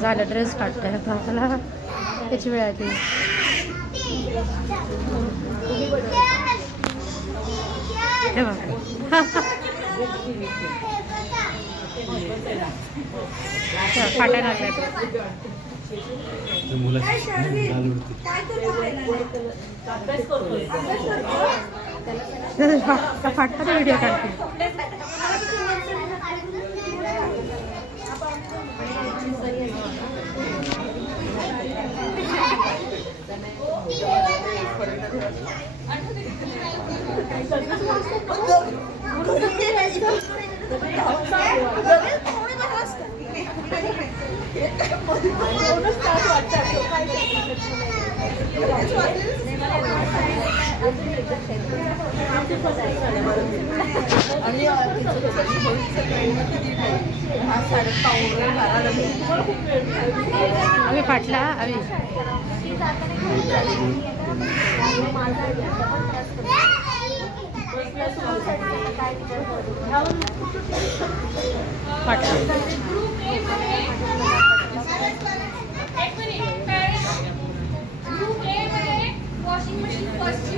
झालं ड्रेस काढतोय आता आपल्याला त्याची वेळ आली. फाटा लागला फाटता व्हिडिओ काढते. आम्ही फाटला आम्ही वॉशिंग मशीन फर्स्ट